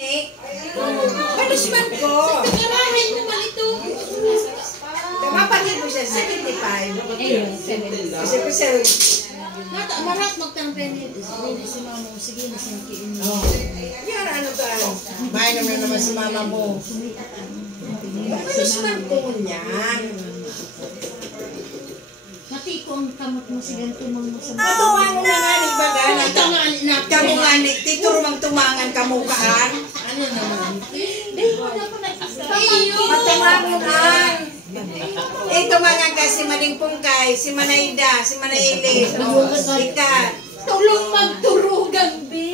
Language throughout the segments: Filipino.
Punishment ko. Karahin mo man ito. Mapagin mo siya, 75. Ayun, 75. Kasi ko siya. Marat magtangpen si mama mo. Sige, nasangkiin mo. Yan, ano ka? Bahay naman si mama mo. Punishment ko niyan. Mati ko ang kamot mo, sigang tumang mo sa Ito nga mo na nga, di ba gana? Kamu nga, tito rumang tumangan kamukaan. Ano naman? Matumangan. Ito mga ka, si Maning Pungkay, si Manayda, si Manayili, Ikat. Tulong magturugan, be.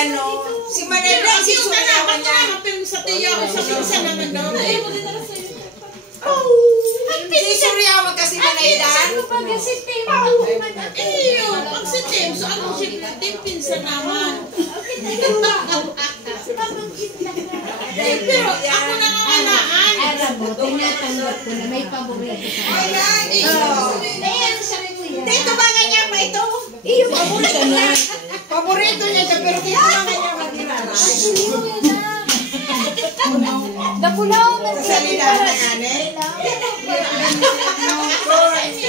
Ano, si Manayda, si Suryawan niya. Sa tiyo, sa pinsa naman daw. Si Suryawan ka si Manayda. Pag si Tim, iyo, pag si Tim, so ano si Tim, pinsa naman. Pero ako nangangalaan. Alam mo, tinatanggap ko na may paborito sa akin. Ayan, sabi mo yan. Dito ba niya pa ito? Iyo, paborito niya. Paborito niya siya, pero dito ba niya matirara? Napulaw na Sa salida na ane.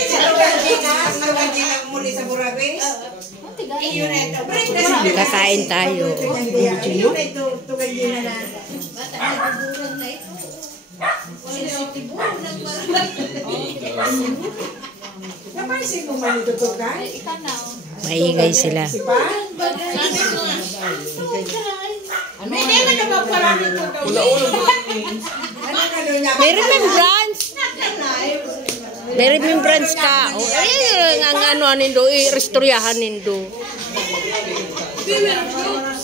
Sa lugar di na muli sa Burabes. Iyo na ito. Kakain tayo. Iyo na ito. Tugay din na na. Bata, nagbuburang na ito. Sisitiburan ng Napansin mo ba nito to ka? Maingay sila. Si Pa? Sabi ko nga, hindi man naman parang ito daw. Ano ano niya? May remembrance. May remembrance ka. O, nga ano nindo, i-restoryahan nindo.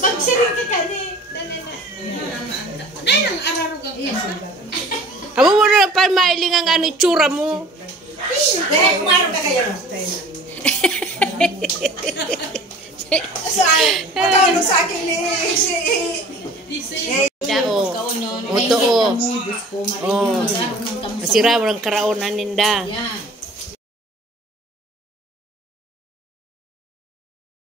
Pagsirin ka ni. Nay, nang ararugang ka. Abo mo na pa mailing ang ano itsura mo. Dahil kumaro ka kayo. Matawag sa akin ni Dao. Oto o. Oh. Masira mo ng karaonan ninda.